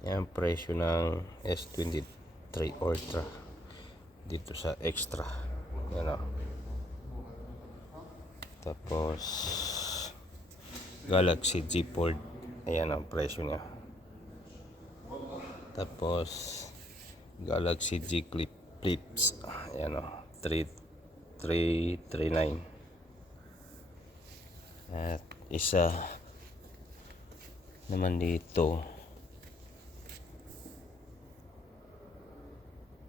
Yan ang presyo ng S23 Ultra dito sa extra. Yan o. Tapos Galaxy Z Fold. Ayan ang presyo niya. Tapos Galaxy Z Clip Flips. Ayan o. 3339. At isa naman dito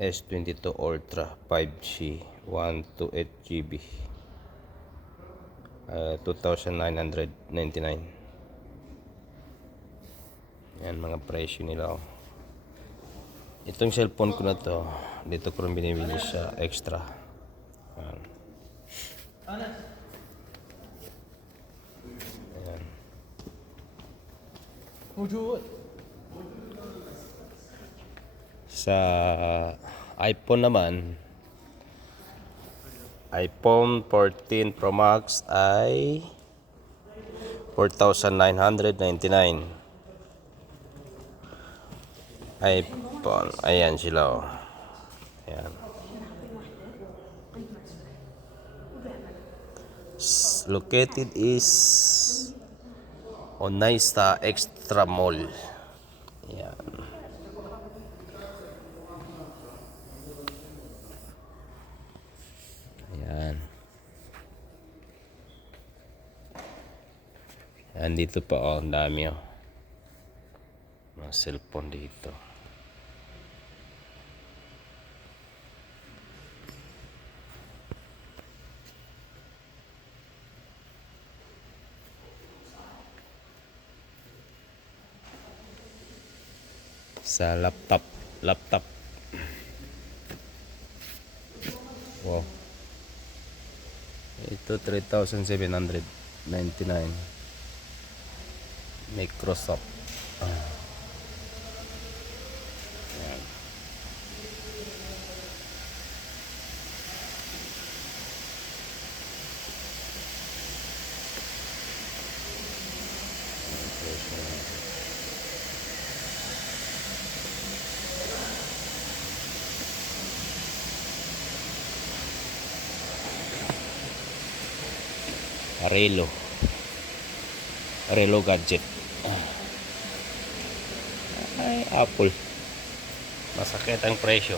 S22 Ultra 5G 128 GB uh, 2,999 yan mga presyo nila oh. itong cellphone ko na to dito ko rin binibili sa extra yan. Ayan. Sa iPhone naman, iPhone 14 Pro Max ay 4,999. iPhone, ayan sila oh. Ayan. Located is on Naista Extra Mall. Ayan. Ayan. Ayan dito pa oh, ang dami oh. Mga cellphone dito. Sa laptop, laptop. Wow. Ito 3,799. Microsoft. Ayan. Arelo. Arelo gadget. Ay, Apple. Masakit ang presyo.